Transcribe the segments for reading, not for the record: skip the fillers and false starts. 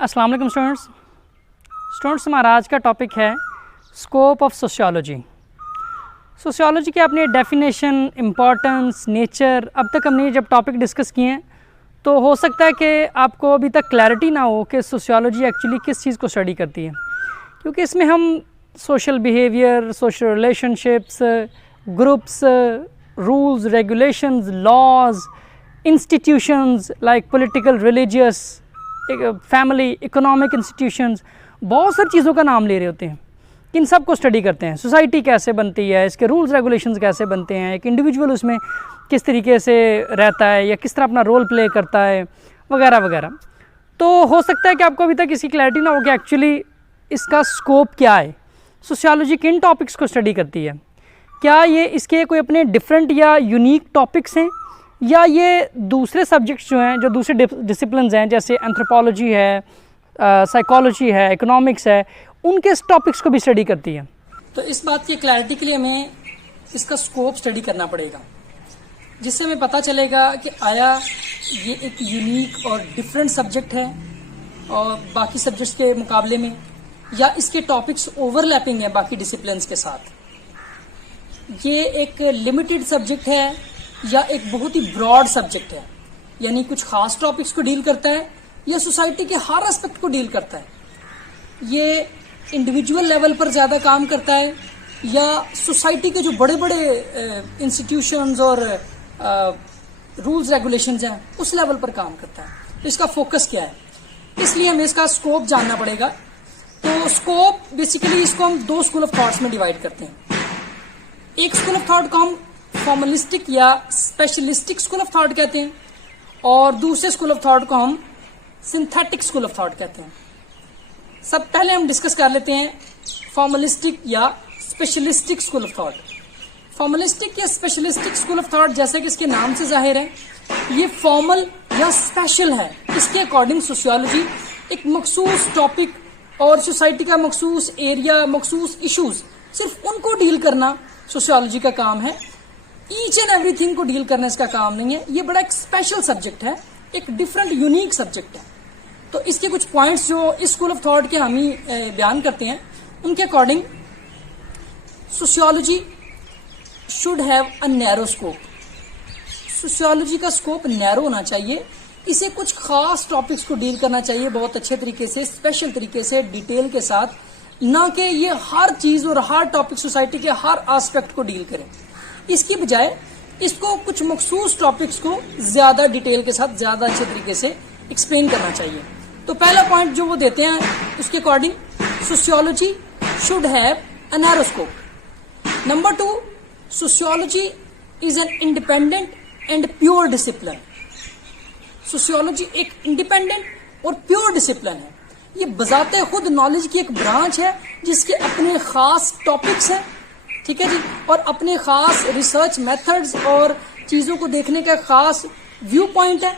السلام علیکم اسٹوڈنٹس ہمارا آج کا ٹاپک ہے اسکوپ آف سوشیالوجی. سوشیالوجی کے اپنے ڈیفینیشن، امپورٹنس، نیچر اب تک ہم نے جب ٹاپک ڈسکس کیے ہیں تو ہو سکتا ہے کہ آپ کو ابھی تک کلیئرٹی نہ ہو کہ سوشیالوجی ایکچولی کس چیز کو اسٹڈی کرتی ہے، کیونکہ اس میں ہم social behaviour, social relationships, groups, rules, regulations, laws, institutions like political, religious, family, economic institutions, بہت ساری چیزوں کا نام لے رہے ہوتے ہیں کہ ان سب کو اسٹڈی کرتے ہیں. سوسائٹی کیسے بنتی ہے، اس کے رولز ریگولیشنز کیسے بنتے ہیں، ایک انڈیویجول اس میں کس طریقے سے رہتا ہے یا کس طرح اپنا رول پلے کرتا ہے وغیرہ وغیرہ. تو ہو سکتا ہے کہ آپ کو ابھی تک اس کی کلیئرٹی نہ ہو کہ ایکچولی اس کا اسکوپ کیا ہے، سوشیالوجی کن ٹاپکس کو اسٹڈی کرتی ہے، کیا یہ اس کے کوئی اپنے ڈفرینٹ یا یونیک ٹاپکس ہیں یا یہ دوسرے سبجیکٹس جو ہیں، جو دوسرے ڈسپلنز ہیں جیسے اینتھروپولوجی ہے، سائیکالوجی ہے، اکنامکس ہے، ان کے ٹاپکس کو بھی اسٹڈی کرتی ہے. تو اس بات کی کلیئرٹی کے لیے ہمیں اس کا اسکوپ اسٹڈی کرنا پڑے گا، جس سے ہمیں پتہ چلے گا کہ آیا یہ ایک یونیک اور ڈفرینٹ سبجیکٹ ہے اور باقی سبجیکٹس کے مقابلے میں، یا اس کے ٹاپکس اوور لیپنگ ہیں باقی ڈسپلنس کے ساتھ. یہ ایک لمیٹڈ سبجیکٹ ہے یا ایک بہت ہی براڈ سبجیکٹ ہے، یعنی کچھ خاص ٹاپکس کو ڈیل کرتا ہے یا سوسائٹی کے ہر اسپیکٹ کو ڈیل کرتا ہے. یہ انڈیویجول لیول پر زیادہ کام کرتا ہے یا سوسائٹی کے جو بڑے بڑے انسٹیٹیوشنز اور رولز ریگولیشنز ہیں اس لیول پر کام کرتا ہے. تو اس کا فوکس کیا ہے، اس لیے ہمیں اس کا اسکوپ جاننا پڑے گا. تو اسکوپ بیسیکلی اس کو ہم دو اسکول آف تھاٹس میں ڈیوائڈ کرتے ہیں. ایک اسکول آف تھاٹ کو ہم فارملسٹک یا اسپیشلسٹک اسکول آف تھاٹ کہتے ہیں اور دوسرے اسکول آف تھاٹ کو ہم سنتھیٹک اسکول آف تھاٹ کہتے ہیں. سب پہلے ہم ڈسکس کر لیتے ہیں فارملسٹک یا specialistic school of thought. Formalistic یا اسپیشلسٹک اسکول آف تھاٹ جیسا کہ اس کے نام سے ظاہر ہے، یہ فارمل یا اسپیشل ہے. اس کے اکارڈنگ سوشیالوجی ایک مخصوص ٹاپک اور سوسائٹی کا مخصوص ایریا، مخصوص ایشوز، صرف ان کو ڈیل کرنا سوشیالوجی کا کام ہے. ایچ اینڈ ایوری تھنگ کو ڈیل کرنا اس کا کام نہیں ہے. یہ بڑا ایک اسپیشل سبجیکٹ ہے، ایک ڈفرینٹ یونیک سبجیکٹ ہے. تو اس کے کچھ پوائنٹس جو اس اسکول آف تھاٹ کے ہم ہی بیان کرتے ہیں، ان کے according sociology should have a narrow scope. Sociology کا اسکوپ نیرو ہونا چاہیے. اسے کچھ خاص ٹاپکس کو ڈیل کرنا چاہیے بہت اچھے طریقے سے، اسپیشل طریقے سے، ڈیٹیل کے ساتھ، نہ کہ یہ ہر چیز اور ہر ٹاپک سوسائٹی کے ہر آسپیکٹ کو ڈیل کرے. اس کی بجائے اس کو کچھ مخصوص ٹاپکس کو زیادہ ڈیٹیل کے ساتھ، زیادہ اچھے طریقے سے ایکسپلین کرنا چاہیے. تو پہلا پوائنٹ جو وہ دیتے ہیں اس کے according sociology should have a narrow scope. Number 2، sociology is an independent and pure discipline. Sociology ایک انڈیپینڈنٹ اور پیور ڈسپلن ہے. یہ بذات خود نالج کی ایک برانچ ہے جس کے اپنے خاص ٹاپکس ہیں، ٹھیک ہے جی، اور اپنے خاص ریسرچ میتھڈز اور چیزوں کو دیکھنے کا خاص ویو پوائنٹ ہے.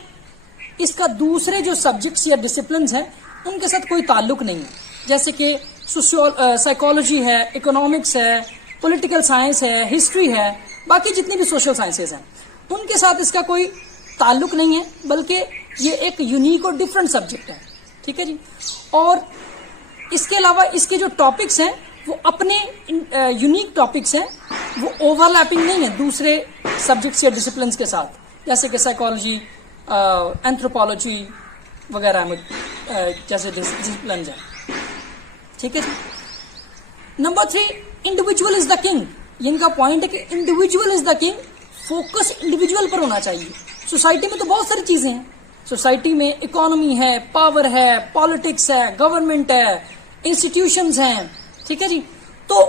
اس کا دوسرے جو سبجیکٹس یا ڈسپلنز ہیں ان کے ساتھ کوئی تعلق نہیں ہے، جیسے کہ سائیکالوجی ہے، اکنامکس ہے، پولیٹیکل سائنس ہے، ہسٹری ہے، باقی جتنی بھی سوشل سائنسز ہیں ان کے ساتھ اس کا کوئی تعلق نہیں ہے، بلکہ یہ ایک یونیک اور ڈفرینٹ سبجیکٹ ہے، ٹھیک ہے جی. اور اس کے علاوہ اس کے جو ٹاپکس ہیں وہ اپنے یونیک ٹاپکس ہیں، وہ اوور لیپنگ نہیں ہے دوسرے سبجیکٹس یا ڈسپلنس کے ساتھ، جیسے کہ سائیکالوجی، اینتھروپولوجی وغیرہ میں جیسے ڈسپلنز ہیں، ٹھیک ہے جی. Number 3، individual is the king. یہ ان کا پوائنٹ ہے کہ individual is the king. Focus individual پر ہونا چاہیے. سوسائٹی میں تو بہت ساری چیزیں ہیں، سوسائٹی میں اکانومی ہے، پاور ہے، پالیٹکس ہے، گورنمنٹ ہے، انسٹیٹیوشنز ہیں، ٹھیک ہے جی. تو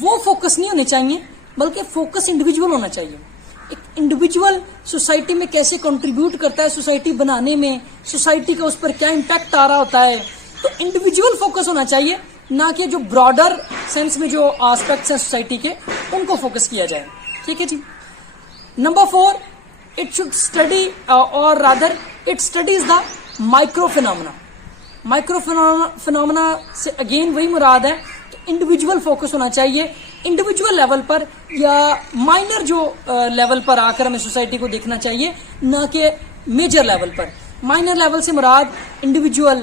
وہ فوکس نہیں ہونے چاہیے، بلکہ فوکس انڈیویجول ہونا چاہیے. ایک انڈیویجول سوسائٹی میں کیسے کنٹریبیوٹ کرتا ہے سوسائٹی بنانے میں، سوسائٹی کا اس پر کیا امپیکٹ آ رہا ہوتا ہے. تو انڈیویجول فوکس ہونا چاہیے، نہ کہ جو براڈر سینس میں جو آسپیکٹس ہیں سوسائٹی کے ان کو فوکس کیا جائے، ٹھیک ہے جی. نمبر 4، اٹ شوڈ اسٹڈی اور rather it studies the micro phenomena. Micro phenomena سے اگین وہی مراد ہے کہ انڈیویجول فوکس ہونا چاہیے. انڈیویجول لیول پر یا مائنر جو لیول پر آ کر ہمیں سوسائٹی کو دیکھنا چاہیے، نہ کہ میجر لیول پر. مائنر لیول سے مراد انڈیویجول،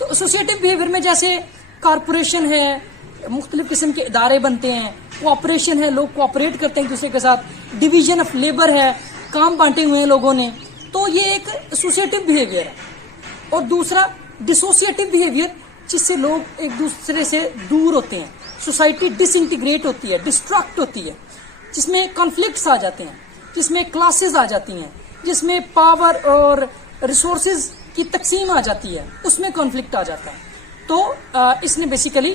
تو ایسوسیٹیو بیہیویئر میں جیسے کارپوریشن ہے, مختلف قسم کے ادارے بنتے ہیں, کوآپریشن ہے, لوگ کوآپریٹ کرتے ہیں ایک دوسرے کے ساتھ, ڈویژن آف لیبر ہے, کام بانٹے ہوئے ہیں لوگوں نے, تو یہ ایک ایسوسیٹیو بیہیویئر ہے. اور دوسرا ڈسوسیٹیو بیہیویئر, جس سے لوگ ایک دوسرے سے دور ہوتے ہیں, سوسائٹی ڈس انٹیگریٹ ہوتی ہے, ڈسٹرکٹ ہوتی ہے, جس میں کانفلکٹس آ جاتے ہیں, جس میں کلاسز آ جاتی ہیں, جس میں پاور اور ریسورسز کی تقسیم آ جاتی ہے, اس میں کانفلکٹ آ جاتا ہے. تو اس نے بیسیکلی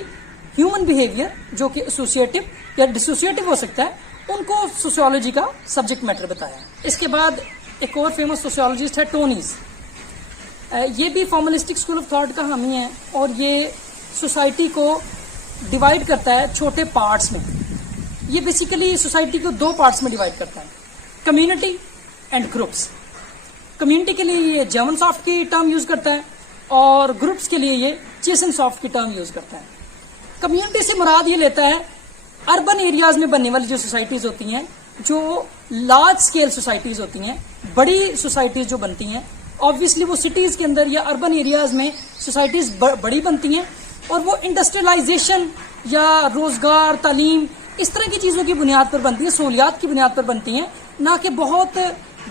ہیومن بیہیویئر جو کہ ایسوسیٹیو یا ڈسوسیٹیو ہو سکتا ہے, ان کو سوشیولوجی کا سبجیکٹ میٹر بتایا. اس کے بعد ایک اور فیمس سوشیولوجسٹ ہے ٹونیز. یہ بھی فارملسٹک اسکول آف تھاٹ کا حامی ہے, اور یہ سوسائٹی کو ڈیوائڈ کرتا ہے چھوٹے پارٹس میں. یہ بیسیکلی سوسائٹی کو 2 پارٹس میں ڈیوائڈ کرتا ہے, کمیونٹی اینڈ گروپس. کمیونٹی کے لیے یہ جرمن سافٹ کی ٹرم یوز کرتا ہے, اور گروپس کے لیے یہ چیسن سافٹ کی ٹرم یوز کرتا ہے. کمیونٹی سے مراد یہ لیتا ہے اربن ایریاز میں بننے والی جو سوسائٹیز ہوتی ہیں, جو لارج اسکیل سوسائٹیز ہوتی ہیں, بڑی سوسائٹیز جو بنتی ہیں. آبویسلی وہ سٹیز کے اندر یا اربن ایریاز میں سوسائٹیز بڑی بنتی ہیں, اور وہ انڈسٹریلائزیشن یا روزگار, تعلیم, اس طرح کی چیزوں کی بنیاد پر بنتی ہیں, سہولیات کی بنیاد پر بنتی ہیں, نہ کہ بہت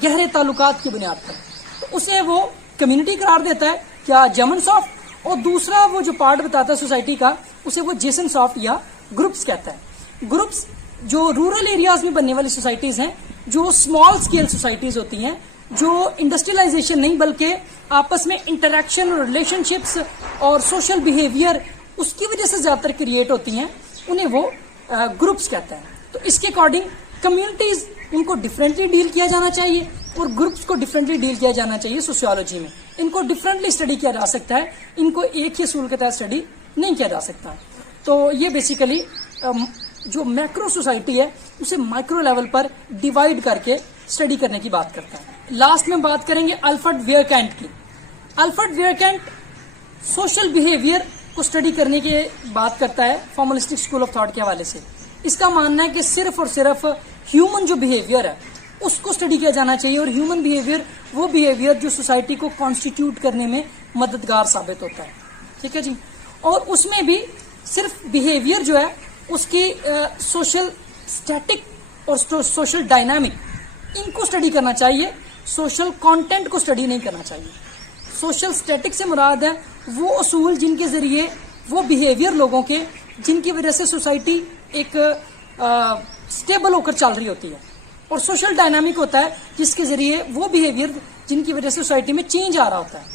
گہرے تعلقات کی بنیاد پر. تو اسے وہ کمیونٹی قرار دیتا ہے یا جرمن سافٹ, اور دوسرا وہ جو پارٹ بتاتا ہے سوسائٹی کا, اسے وہ جیسن سافٹ یا گروپس کہتا ہے. گروپس جو رورل ایریاز میں بننے والی سوسائٹیز ہیں, جو اسمال اسکیل سوسائٹیز ہوتی ہیں, جو انڈسٹریلائزیشن نہیں بلکہ آپس میں انٹریکشن اور ریلیشن شپس اور سوشل بیہیویئر اس کی وجہ سے زیادہ تر کریٹ ہوتی ہیں, انہیں وہ گروپس کہتا ہے. تو اس کے اکارڈنگ کمیونٹیز ان کو ڈفرینٹلی ڈیل کیا جانا چاہیے, اور گروپس کو ڈفرینٹلی ڈیل کیا جانا چاہیے. سوشیولوجی میں ان کو ڈفرینٹلی اسٹڈی کیا جا سکتا ہے, ان کو ایک ہی اصول کے تحت اسٹڈی نہیں کیا جا سکتا. تو یہ بیسیکلی جو میکرو سوسائٹی ہے اسے مائکرو لیول پر ڈیوائڈ کر کے اسٹڈی کرنے کی بات کرتا ہے. لاسٹ میں بات کریں گے الفرڈ ویئرکینٹ کی. الفرڈ ویئرکینٹ سوشل بیہیویئر کو اسٹڈی کرنے کی بات کرتا ہے فارملسٹک اسکول آف تھاٹ کے حوالے سے. اس کا ماننا ہے کہ صرف اور صرف ہیومن جو بیہیویئر ہے اس کو اسٹڈی کیا جانا چاہیے, اور ہیومن بیہیویئر وہ بیہیویئر جو سوسائٹی کو کانسٹیٹیوٹ کرنے میں مددگار ثابت ہوتا ہے. ٹھیک ہے جی. اور اس میں بھی صرف بیہیویئر جو ہے اس کی سوشل اسٹیٹک اور سوشل ڈائنامک, ان کو اسٹڈی کرنا چاہیے, سوشل کانٹینٹ کو اسٹڈی نہیں کرنا چاہیے. سوشل اسٹیٹک سے مراد ہے وہ اصول جن کے ذریعے وہ بیہیویئر لوگوں کے جن کی وجہ سے سوسائٹی ایک اسٹیبل ہو کر چل رہی ہوتی ہے, اور سوشل ڈائنامک ہوتا ہے جس کے ذریعے وہ بیہیویئر جن کی وجہ سے سوسائٹی میں چینج آ رہا ہوتا ہے.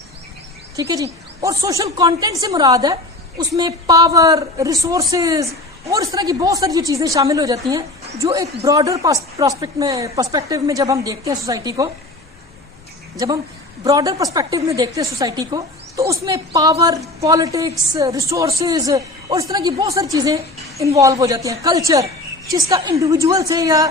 ٹھیک ہے جی. اور سوشل کانٹینٹ سے مراد ہے اس میں پاور, ریسورسز اور اس طرح کی بہت ساری جو چیزیں شامل ہو جاتی ہیں, جو ایک براڈر پرسپیکٹو میں جب ہم دیکھتے ہیں سوسائٹی کو, جب ہم براڈر پرسپیکٹو میں دیکھتے ہیں سوسائٹی کو, تو اس میں پاور, پالیٹکس, ریسورسز اور اس طرح کی بہت ساری چیزیں انوالو ہو جاتی ہیں. کلچر, جس کا انڈیویجول سے یا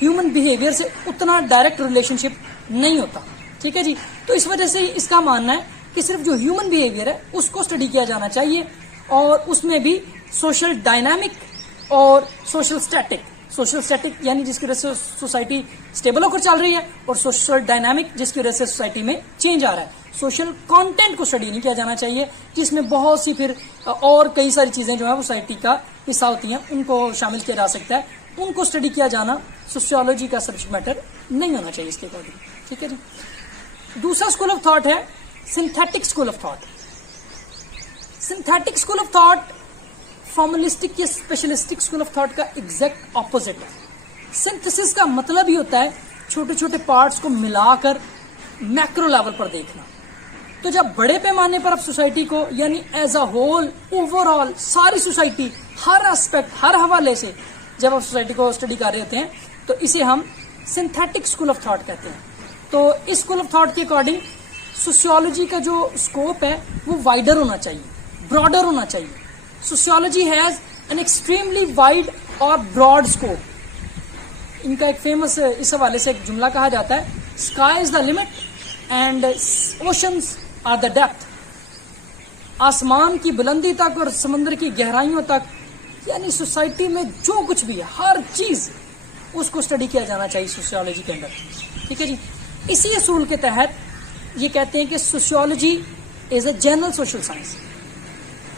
ہیومن بیہیویئر سے اتنا ڈائریکٹ ریلیشن شپ نہیں ہوتا. ٹھیک ہے جی. تو اس وجہ سے اس کا ماننا ہے کہ صرف جو ہیومن بیہیویئر ہے اس کو اسٹڈی کیا جانا چاہیے, اور اس میں بھی سوشل ڈائنامک اور سوشل اسٹیٹک یعنی جس کی وجہ سے سوسائٹی اسٹیبل ہو کر چل رہی ہے, اور سوشل ڈائنامک جس کی وجہ سے سوسائٹی میں چینج آ رہا ہے. سوشل کانٹینٹ کو اسٹڈی نہیں کیا جانا چاہیے, جس میں بہت سی پھر اور کئی ساری چیزیں جو ہیں سوسائٹی کا حصہ ہوتی ہیں, ان کو شامل کیا جا سکتا ہے. ان کو اسٹڈی کیا جانا سوشیولوجی کا سبجیکٹ میٹر نہیں ہونا چاہیے اس کے اکارڈنگ. ٹھیک ہے جی. دوسرا اسکول آف تھاٹ ہے synthetic school of thought. Synthetic school of thought formalistic یا اسپیشلسٹک اسکول آف تھاٹ کا ایگزیکٹ اپوزٹ ہے. سنتھسس کا مطلب ہی ہوتا ہے چھوٹے چھوٹے پارٹس کو ملا کر میکرو لیول پر دیکھنا. تو جب بڑے پیمانے پر آپ سوسائٹی کو یعنی as a whole, over all ساری سوسائٹی, ہر اسپیکٹ, ہر حوالے سے جب آپ سوسائٹی کو اسٹڈی کر رہے ہوتے ہیں, تو اسے ہم سنتھیٹک اسکول آف تھاٹ کہتے ہیں. تو اس اسکول آف تھاٹ کے اکارڈنگ سوشیولوجی کا جو اسکوپ ہے وہ وائڈر ہونا چاہیے, براڈر ہونا چاہیے. Sociology has an extremely wide اور براڈ اسکوپ. ان کا ایک فیمس اس حوالے سے ایک جملہ کہا جاتا ہے, sky is the limit and oceans are the depth. آسمان کی بلندی تک اور سمندر کی گہرائیوں تک, یعنی سوسائٹی میں جو کچھ بھی ہے ہر چیز اس کو اسٹڈی کیا جانا چاہیے سوشیولوجی کے اندر. ٹھیک ہے جی. اسی اصول کے تحت یہ کہتے ہیں کہ sociology is a general social science.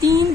3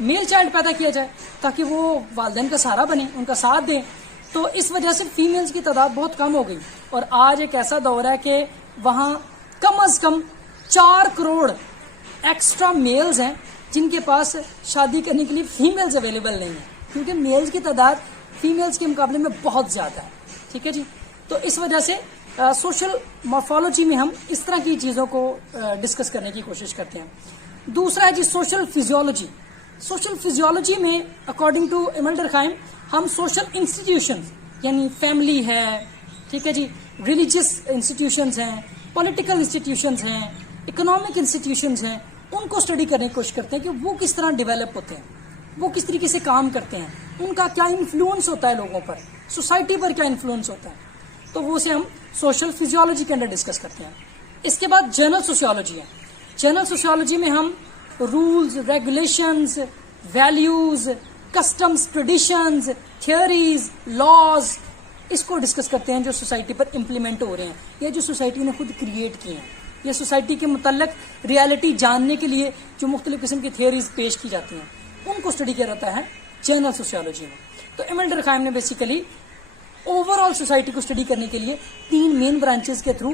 male child پیدا کیا جائے تاکہ وہ والدین کا سہارا بنے, ان کا ساتھ دیں. تو اس وجہ سے فیمیلز کی تعداد بہت کم ہو گئی, اور آج ایک ایسا دور ہے کہ وہاں کم از کم 4 کروڑ ایکسٹرا میلز ہیں جن کے پاس شادی کرنے کے لیے فیمیلز اویلیبل نہیں ہیں, کیونکہ میلز کی تعداد فیمیلز کے مقابلے میں بہت زیادہ ہے. ٹھیک ہے جی. تو اس وجہ سے سوشل مارفالوجی میں ہم اس طرح کی چیزوں کو ڈسکس کرنے کی کوشش کرتے ہیں. دوسرا ہے جی سوشل فزیولوجی. سوشل فزیولوجی میں اکارڈنگ ٹو ایمل ڈرکہائم ہم سوشل انسٹیٹیوشن یعنی فیملی ہے, ٹھیک ہے جی, ریلیجیس انسٹیٹیوشنز ہیں, پولیٹیکل انسٹیٹیوشنز ہیں, اکنامک انسٹیٹیوشنز ہیں, ان کو اسٹڈی کرنے کی کوشش کرتے ہیں کہ وہ کس طرح ڈیولپ ہوتے ہیں, وہ کس طریقے سے کام کرتے ہیں, ان کا کیا انفلوئنس ہوتا ہے لوگوں پر, سوسائٹی پر کیا انفلوئنس ہوتا ہے. تو وہ اسے ہم سوشل فزیولوجی کے اندر ڈسکس کرتے ہیں. اس کے بعد جنرل سوشیولوجی ہے. جنرل سوشیولوجی میں ہم rules, regulations, values, customs, traditions, theories, laws, اس کو ڈسکس کرتے ہیں جو سوسائٹی پر امپلیمنٹ ہو رہے ہیں یا جو سوسائٹی نے خود کریٹ کیے ہیں, یا سوسائٹی کے متعلق ریالٹی جاننے کے لیے جو مختلف قسم کی تھیوریز پیش کی جاتی ہیں, ان کو اسٹڈی کیا جاتا ہے جنرل سوشیولوجی میں. تو ایمل ڈرکہائم نے بیسیکلی اوور آل سوسائٹی کو اسٹڈی کرنے کے لیے 3 مین برانچز کے تھرو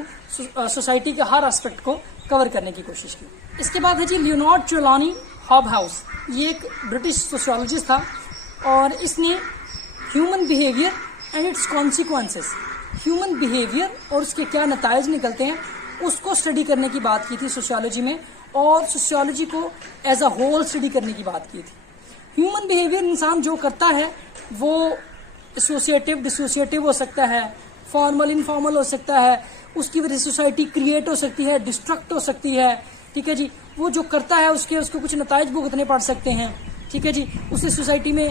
سوسائٹی کے ہر اسپیکٹ کو کور کرنے کی کوشش کی. اس کے بعد ہے جی لیونارڈ ٹریلانی ہاب ہاؤس. یہ ایک برٹش سوشیولوجسٹ تھا اور اس نے human behaviour and its consequences, human behaviour اور اس کے کیا نتائج نکلتے ہیں, اس کو اسٹڈی کرنے کی بات کی تھی سوشیولوجی میں, اور سوشیولوجی کو ایز اے ہول اسٹڈی کرنے کی بات کی تھی. ہیومن بیہیویئر انسان جو کرتا ہے وہ ایسوسیٹیو ڈسوسیٹیو ہو سکتا ہے, فارمل انفارمل ہو سکتا ہے, اس کی وجہ سے سوسائٹی کریٹ ہو سکتی ہے, ڈسٹرکٹ ہو سکتی ہے. ٹھیک ہے جی. وہ جو کرتا ہے اس کو کچھ نتائج بھگتنے پڑ سکتے ہیں. ٹھیک ہے جی. اس سے سوسائٹی میں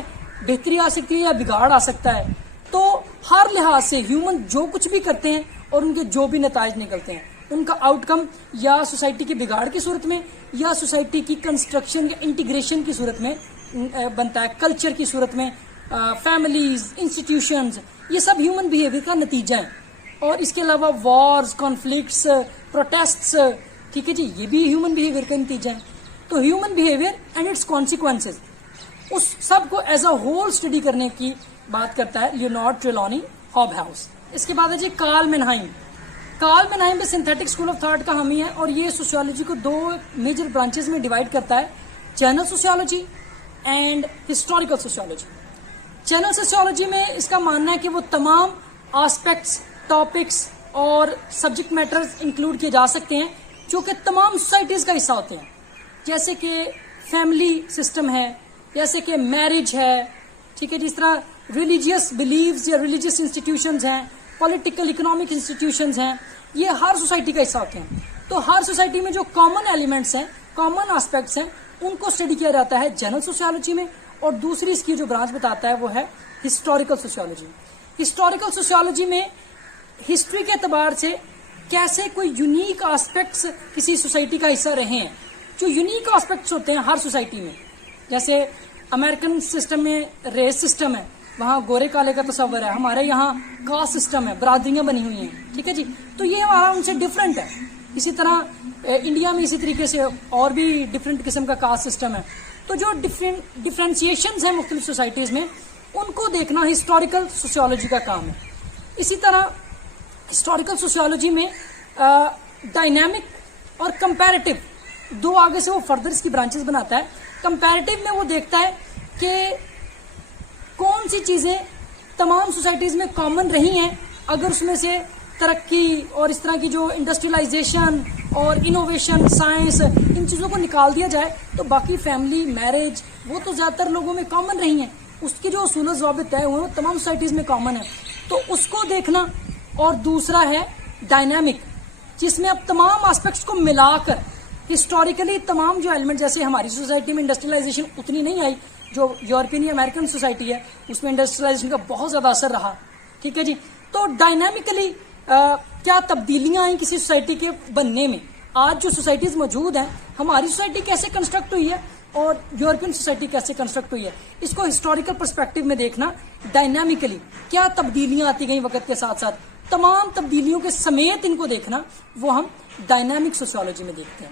بہتری آ سکتی ہے یا بگاڑ آ سکتا ہے. تو ہر لحاظ سے ہیومن جو کچھ بھی کرتے ہیں اور ان کے جو بھی نتائج نکلتے ہیں, ان کا آؤٹ کم یا سوسائٹی کے بگاڑ کی صورت میں یا سوسائٹی کی کنسٹرکشن یا انٹیگریشن کی صورت میں بنتا ہے, کلچر کی صورت میں, فیملیز, انسٹیٹیوشنز, یہ سب ہیومن بیہیویئر کا نتیجہ ہیں. اور اس کے علاوہ وارز, کانفلکٹس, پروٹیسٹس, ٹھیک ہے جی, یہ بھی ہیومن بیہیویئر کا نتیجہ ہے. تو human behaviour and its consequences, اس سب کو ایز اے ہول اسٹڈی کرنے کی بات کرتا ہے لیونارڈ ٹریلانی ہاب ہاؤس. اس کے بعد ہے جی کارل مینہائم. کارل مینہائم بھی سنتھیٹک اسکول آف تھاٹ کا حامی ہے, اور یہ سوشیولوجی کو 2 میجر برانچز میں ڈیوائڈ کرتا ہے, general sociology and historical sociology. General sociology میں اس کا ماننا ہے کہ وہ تمام آسپیکٹس, ٹاپکس اور سبجیکٹ میٹرز انکلوڈ کیے جا سکتے ہیں جو کہ تمام سوسائٹیز کا حصہ ہوتے ہیں, جیسے کہ فیملی سسٹم ہے, جیسے کہ میرج ہے, ٹھیک ہے, جس طرح ریلیجیس بلیفز یا ریلیجیس انسٹیٹیوشنز ہیں, پولیٹیکل اکنامک انسٹیٹیوشنز ہیں, یہ ہر سوسائٹی کا حصہ ہوتے ہیں. تو ہر سوسائٹی میں جو کامن ایلیمنٹس ہیں, کامن آسپیکٹس ہیں, ان کو اسٹڈی کیا جاتا ہے جنرل سوشیولوجی میں. اور دوسری اس کی جو برانچ بتاتا ہے وہ ہے ہسٹوریکل سوشیولوجی. ہسٹوریکل سوشیولوجی میں ہسٹری کے اعتبار سے کیسے کوئی یونیک آسپیکٹس کسی سوسائٹی کا حصہ رہے ہیں, جو یونیک آسپیکٹس ہوتے ہیں ہر سوسائٹی میں. جیسے امریکن سسٹم میں ریس سسٹم ہے, وہاں گورے کالے کا تصور ہے, ہمارے یہاں کاسٹ سسٹم ہے, برادریاں بنی ہوئی ہیں. ٹھیک ہے جی. تو یہ ہمارا ان سے ڈفرینٹ ہے. اسی طرح انڈیا میں اسی طریقے سے اور بھی ڈفرینٹ قسم کا کاسٹ سسٹم ہے. تو جو ڈفرینسیشنز ہیں مختلف سوسائٹیز میں, ان کو دیکھنا ہسٹوریکل سوشیولوجی کا کام ہے. اسی طرح ہسٹوریکل سوشیولوجی میں ڈائنامک اور کمپیریٹیو 2 آگے سے وہ فردر اس کی برانچز بناتا ہے. کمپیریٹیو میں وہ دیکھتا ہے کہ کون سی چیزیں تمام سوسائٹیز میں کامن رہی ہیں, اگر اس میں سے ترقی اور اس طرح کی جو انڈسٹریلائزیشن اور انوویشن, سائنس, ان چیزوں کو نکال دیا جائے تو باقی فیملی, میرج, وہ تو زیادہ تر لوگوں میں کامن رہی ہیں. اس کے جو اصول و ضوابط طے ہوئے وہ تمام سوسائٹیز میں کامن ہیں, تو اس کو دیکھنا. اور دوسرا ہے ڈائنامک, جس میں اب تمام آسپیکٹس کو ملا کر ہسٹوریکلی تمام جو ایلیمنٹ, جیسے ہماری سوسائٹی میں انڈسٹریلائزیشن اتنی نہیں آئی, جو یورپین یا امریکن سوسائٹی ہے اس میں انڈسٹریلائزیشن کا بہت زیادہ اثر رہا. ٹھیک ہے جی. تو ڈائنامکلی کیا تبدیلیاں آئیں کسی سوسائٹی کے بننے میں, آج جو سوسائٹیز موجود ہیں, ہماری سوسائٹی کیسے کنسٹرکٹ ہوئی ہے اور یورپین سوسائٹی کیسے کنسٹرکٹ ہوئی ہے, اس کو ہسٹوریکل پرسپیکٹو میں دیکھنا. ڈائنامکلی کیا تبدیلیاں آتی گئیں وقت کے ساتھ ساتھ, تمام تبدیلیوں کے سمیت ان کو دیکھنا, وہ ہم ڈائنامک سوشیولوجی میں دیکھتے ہیں.